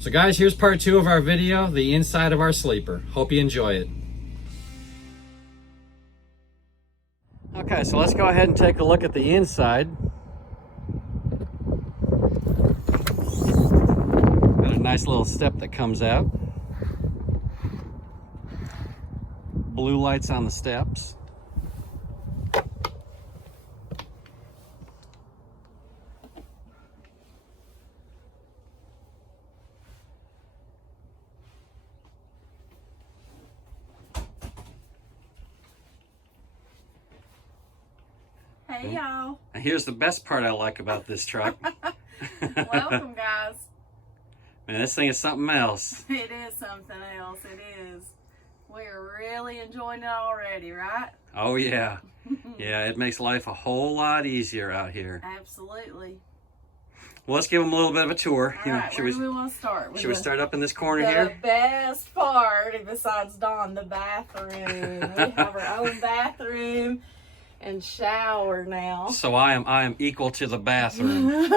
So guys, here's part 2 of our video, the inside of our sleeper. Hope you enjoy it. Okay, so let's go ahead and take a look at the inside. Got a nice little step that comes out. Blue lights on the steps. Hey y'all. And here's the best part I like about this truck. Welcome guys. Man, this thing is something else. It is something else, it is. We're really enjoying it already, right? Oh yeah. Yeah, it makes life a whole lot easier out here. Absolutely. Well, let's give them a little bit of a tour. All right, where do we want to start? Should we start up in this corner the here? The best part, besides Dawn, the bathroom. We have our own bathroom and shower now. So I am equal to the bathroom.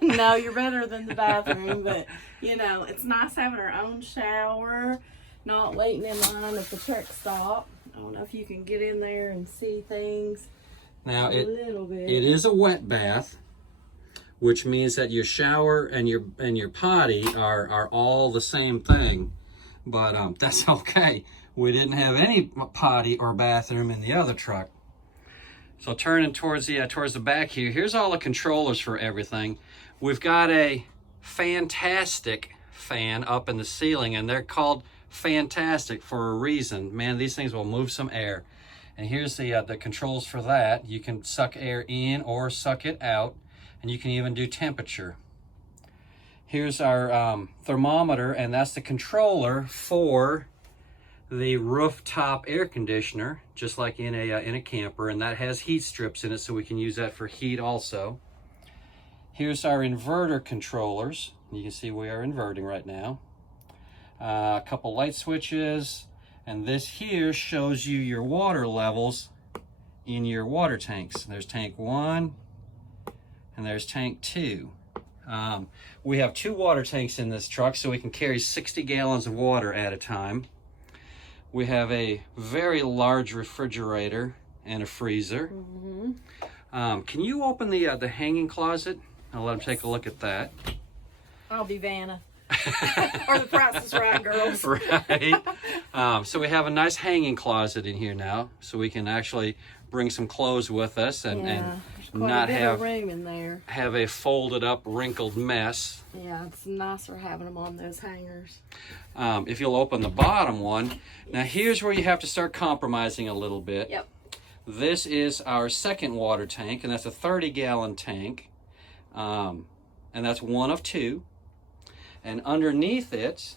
No, you're better than the bathroom, but you know, it's nice having our own shower, not waiting in line at the truck stop. I don't know if you can get in there and see things. Now a little bit. It is a wet bath, which means that your shower and your potty are all the same thing. But that's okay. We didn't have any potty or bathroom in the other truck. So turning towards the back here, here's all the controllers for everything. We've got a fantastic fan up in the ceiling, and they're called fantastic for a reason. Man, these things will move some air. And here's the controls for that. You can suck air in or suck it out, and you can even do temperature. Here's our thermometer, and that's the controller for the rooftop air conditioner, just like in a camper, and that has heat strips in it, so we can use that for heat also. Here's our inverter controllers. You can see we are inverting right now. A couple light switches, and this here shows you your water levels in your water tanks. There's tank 1 and there's tank 2. We have 2 water tanks in this truck, so we can carry 60 gallons of water at a time. We have a very large refrigerator and a freezer. Mm-hmm. Can you open the hanging closet? I'll let them take a look at that. I'll be Vanna. Or the Price is Right girls. Right. So we have a nice hanging closet in here now, so we can actually bring some clothes with us and not have room in there. Have a folded up, wrinkled mess. Yeah, it's nicer having them on those hangers. If you'll open the bottom one, now here's where you have to start compromising a little bit. Yep. This is our second water tank, and that's a 30-gallon tank, and that's one of 2. And underneath it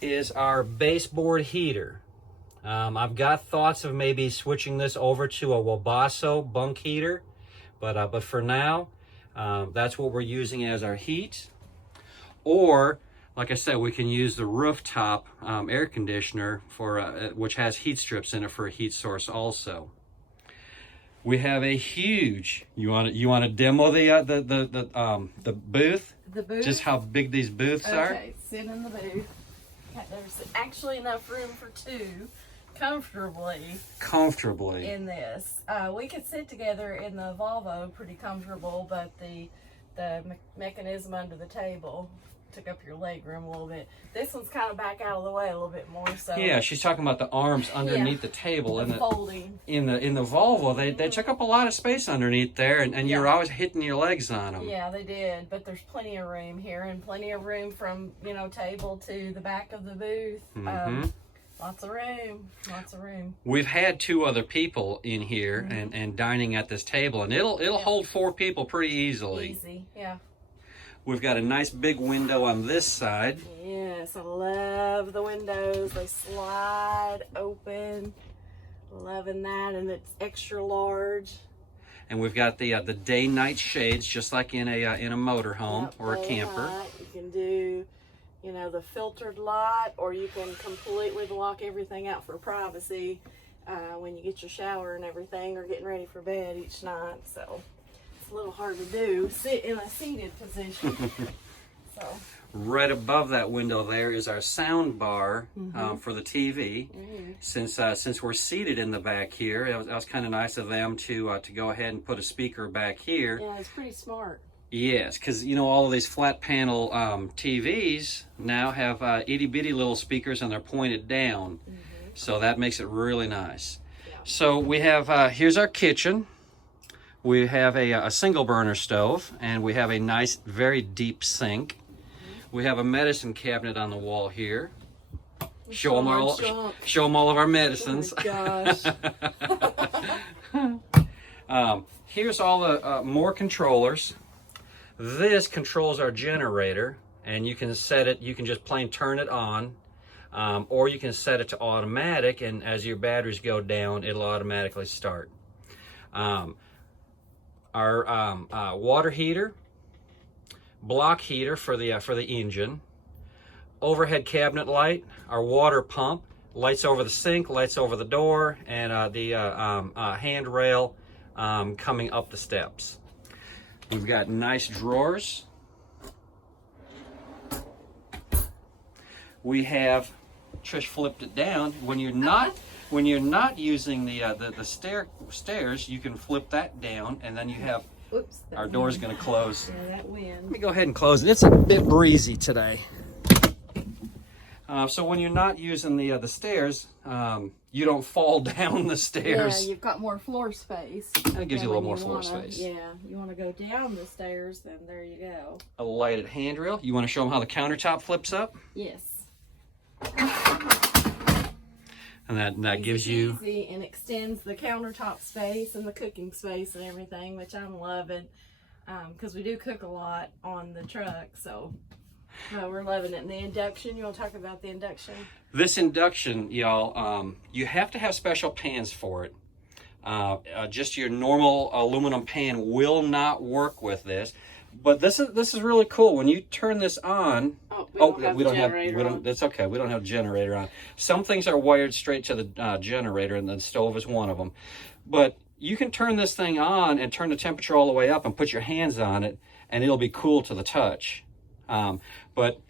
is our baseboard heater. I've got thoughts of maybe switching this over to a Wabasso bunk heater, but for now, that's what we're using as our heat. Or, like I said, we can use the rooftop air conditioner for which has heat strips in it for a heat source also. We have a huge. You want to demo the booth? The booth? Just how big these booths are? Okay, sit in the booth. There's actually enough room for 2 comfortably in this. We could sit together in the Volvo pretty comfortable, but the mechanism under the table took up your leg room a little bit. This one's kind of back out of the way a little bit more. So yeah, she's talking about the arms underneath the table, the and folding. In the Volvo, they took up a lot of space underneath there, and you're always hitting your legs on them. Yeah, they did, but there's plenty of room here, and plenty of room from table to the back of the booth. Mm-hmm. Lots of room. We've had 2 other people in here and dining at this table, and it'll hold 4 people pretty easily. Easy, yeah. We've got a nice big window on this side. Yes, I love the windows. They slide open. Loving that, and it's extra large. And we've got the day-night shades, just like in a motorhome or a camper. You can do, the filtered light, or you can completely block everything out for privacy when you get your shower and everything, or getting ready for bed each night. So it's a little hard to do. Sit in a seated position. So Right above that window there is our sound bar for the TV. Since we're seated in the back here, it was kind of nice of them to go ahead and put a speaker back here. Yeah, it's pretty smart. Yes, because you know all of these flat panel TVs now have itty bitty little speakers and they're pointed down, so that makes it really nice. Yeah. So we have here's our kitchen. We have a single burner stove, and we have a nice, very deep sink. We have a medicine cabinet on the wall here. Show them all of our medicines. Oh my gosh. Here's all the more controllers. This controls our generator, and you can set it, you can just plain turn it on, or you can set it to automatic, and as your batteries go down, it'll automatically start. Our water heater, block heater for the engine, overhead cabinet light, our water pump, lights over the sink, lights over the door, and the handrail coming up the steps. We've got nice drawers. We have, Trish flipped it down. When you're not using the stairs, you can flip that down, and then you have. Oops, our door's going to close. Yeah, that wind. Let me go ahead and close it. It's a bit breezy today. So when you're not using the stairs, you don't fall down the stairs. Yeah, you've got more floor space. That gives you a little more floor space. Yeah, you want to go down the stairs, then there you go. A lighted handrail. You want to show them how the countertop flips up? Yes. And that gives you... Easy, and extends the countertop space and the cooking space and everything, which I'm loving. Because we do cook a lot on the truck, so... we're loving it. And the induction, you want to talk about the induction? This induction, y'all, you have to have special pans for it. Just your normal aluminum pan will not work with this. But this is really cool. When you turn this on, we don't have that's okay. We don't have a generator on. Some things are wired straight to the generator, and the stove is one of them. But you can turn this thing on and turn the temperature all the way up and put your hands on it, and it'll be cool to the touch. But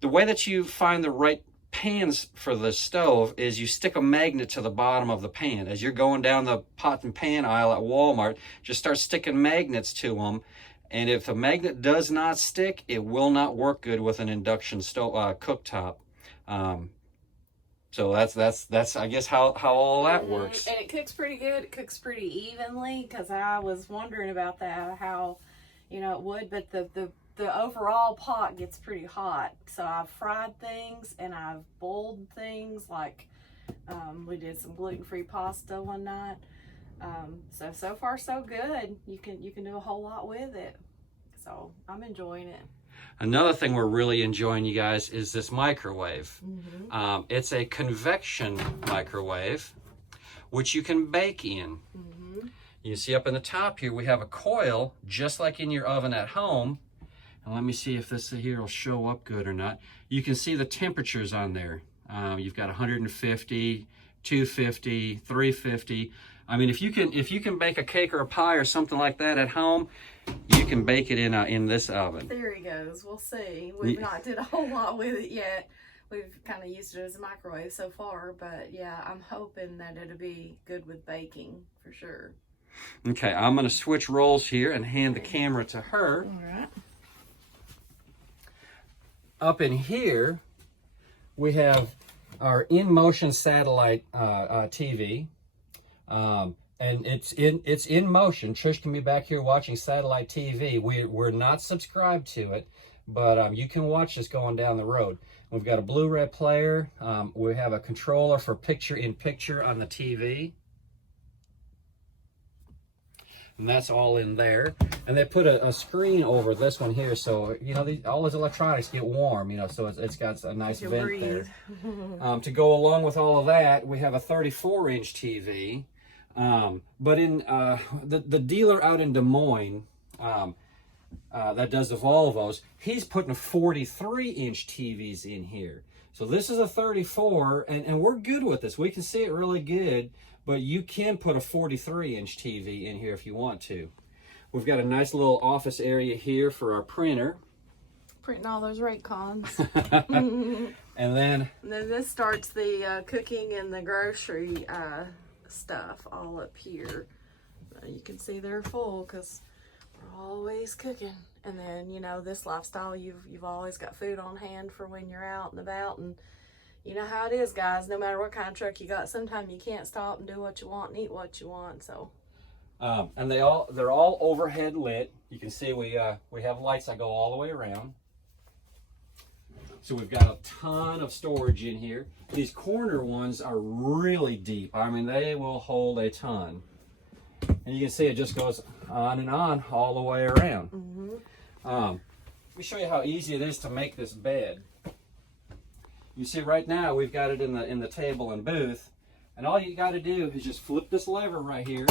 the way that you find the right pans for the stove is you stick a magnet to the bottom of the pan. As you're going down the pot and pan aisle at Walmart, just start sticking magnets to them. And if the magnet does not stick, it will not work good with an induction stove cooktop. So that's I guess how all that works. And it cooks pretty good. It cooks pretty evenly, because I was wondering about that, how it would, but the overall pot gets pretty hot. So I've fried things and I've boiled things, like we did some gluten-free pasta one night. So far so good. You can do a whole lot with it. So I'm enjoying it. Another thing we're really enjoying, you guys, is this microwave. It's a convection microwave, which you can bake in. You see up in the top here, we have a coil, just like in your oven at home. And let me see if this here will show up good or not. You can see the temperatures on there. You've got 150, 250, 350. I mean, if you can bake a cake or a pie or something like that at home, you can bake it in this oven. There he goes. We'll see. We've not did a whole lot with it yet. We've kind of used it as a microwave so far, but yeah, I'm hoping that it'll be good with baking for sure. Okay, I'm going to switch roles here and hand the camera to her. All right. Up in here, we have our in-motion satellite TV, and it's in motion. Trish can be back here watching satellite TV. We're not subscribed to it, but you can watch this going down the road. We've got a Blu-ray player. We have a controller for picture-in-picture on the TV. And that's all in there. And they put a screen over this one here, so all these electronics get warm, so it's got a nice vent breathe there. To go along with all of that, we have a 34-inch TV. But in the dealer out in Des Moines that does the Volvos, he's putting 43-inch TVs in here. So this is a 34, and we're good with this. We can see it really good. But you can put a 43-inch TV in here if you want to. We've got a nice little office area here for our printer. Printing all those Raycons. And then this starts the cooking and the grocery stuff all up here. You can see they're full because we're always cooking. And then, you know, this lifestyle, you've always got food on hand for when you're out and about. And you know how it is, guys. No matter what kind of truck you got, sometimes you can't stop and do what you want and eat what you want. So. And they're all overhead lit. You can see we have lights that go all the way around. So we've got a ton of storage in here. These corner ones are really deep. I mean, they will hold a ton. And you can see it just goes on and on all the way around. Let me show you how easy it is to make this bed. You see right now we've got it in the table and booth, and all you got to do is just flip this lever right here,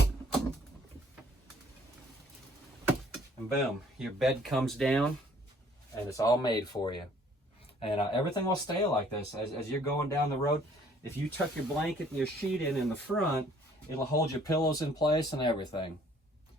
and boom, your bed comes down, and it's all made for you. And everything will stay like this as you're going down the road. If you tuck your blanket and your sheet in the front, it'll hold your pillows in place and everything.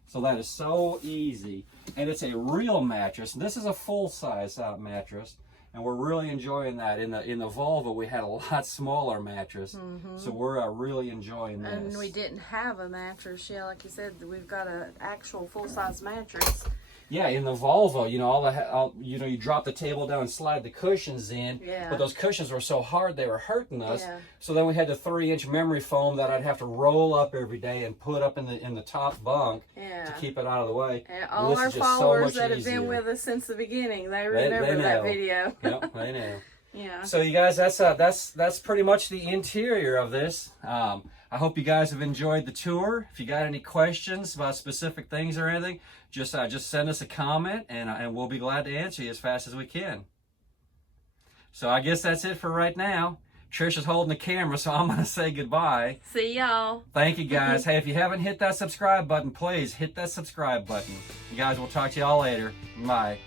So that is so easy. And it's a real mattress. This is a full-size mattress, and we're really enjoying that. In the Volvo, we had a lot smaller mattress, so we're really enjoying this. And we didn't have a mattress, yeah, like you said, we've got an actual full-size mattress. Yeah, in the Volvo, you know, you know, you drop the table down and slide the cushions in, but those cushions were so hard they were hurting us. Yeah. So then we had the 3-inch memory foam that I'd have to roll up every day and put up in the top bunk to keep it out of the way. And all our followers that have been with us since the beginning, they remember that video. Yep, they know. Yeah. So you guys, that's pretty much the interior of this. I hope you guys have enjoyed the tour. If you got any questions about specific things or anything, just send us a comment, and we'll be glad to answer you as fast as we can. So I guess that's it for right now. Trish is holding the camera, so I'm going to say goodbye. See y'all. Thank you, guys. Hey, if you haven't hit that subscribe button, please hit that subscribe button. You guys, we'll talk to y'all later. Bye.